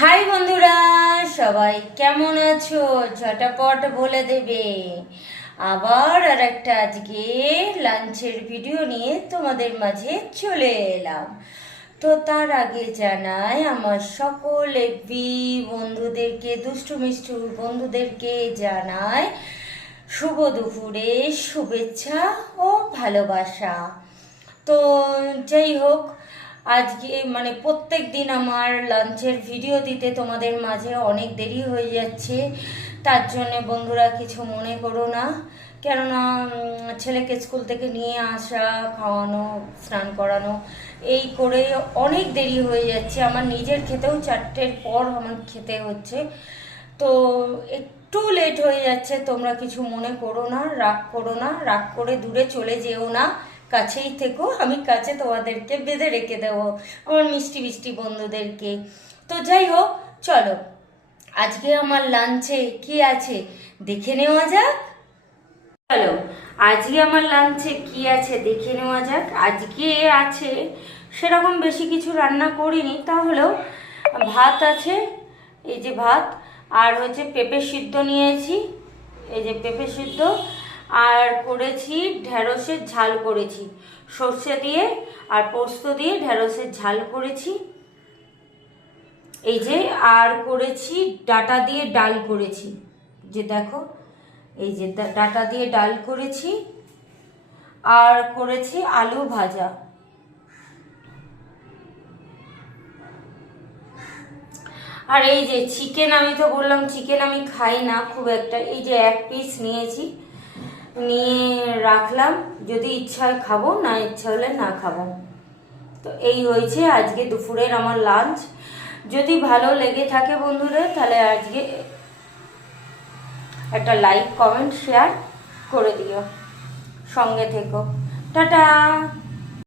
High বন্ধুরা, সবাই কেমন আছো? ঝটাপট বলে দেবে। আবার আর একটা আজকে লাঞ্চের ভিডিও নিয়ে তোমাদের মাঝে চলে এলাম। তো তার আগে জানাই আমার সকল এফবি বন্ধুদেরকে, দুষ্টু মিষ্টু বন্ধুদেরকে জানাই শুভ দুপুরে শুভেচ্ছা ও ভালোবাসা। তো যাই হোক, আজকে প্রত্যেক দিন আমার লাঞ্চের ভিডিও দিতে তোমাদের মাঝে অনেক দেরি হয়ে যাচ্ছে। তার জন্যে বন্ধুরা কিছু মনে করো না, কেননা ছেলেকে স্কুল থেকে নিয়ে আসা, খাওয়ানো, স্নান করানো, এই করে অনেক দেরি হয়ে যাচ্ছে। আমার নিজের খেতেও 4টের পর আমার খেতে হচ্ছে। তো একটু লেট হয়ে যাচ্ছে, তোমরা কিছু মনে করো না, রাগ করো না, রাগ করে দূরে চলে যেও না, কাছেই থেকো। আমি কাছে তোমাদেরকে বেঁধে রেখে দেবো, আমার মিষ্টি মিষ্টি বন্ধুদেরকে। তো যাই হোক, চলো আজকে আমার লাঞ্চে কি আছে দেখে নেওয়া যাক। চলো আজকে আমার লাঞ্চে কি আছে দেখে নেওয়া যাক। আজকে আছে, সেরকম বেশি কিছু রান্না করিনি, তাহলেও ভাত আছে, এই যে ভাত, আর হচ্ছে পেঁপে সিদ্ধ নিয়েছি, এই যে পেঁপে সিদ্ধ, আর করেছি ঢেঁড়সের ঝাল করেছি, সর্ষে দিয়ে আর পোস্ত দিয়ে ঢেঁড়সের ঝাল করেছি, এই যে, আর করেছি ডাঁটা দিয়ে ডাল করেছি, যে দেখো এই যে ডাঁটা দিয়ে ডাল করেছি, আর করেছি আলু ভাজা। আর এই যে চিকেন, আমি তো বললাম চিকেন আমি খাই না খুব একটা, এই যে 1 পিস নিয়েছি, নিয়ে রাখলাম, যদি ইচ্ছা হয় খাবো, না ইচ্ছা হলে না খাবো। তো এই হয়েছে আজকে দুপুরের আমার লাঞ্চ। যদি ভালো লেগে থাকে বন্ধুরা, তাহলে আজকে একটা লাইক, কমেন্ট, শেয়ার করে দিও, সঙ্গে থেকো। টাটা।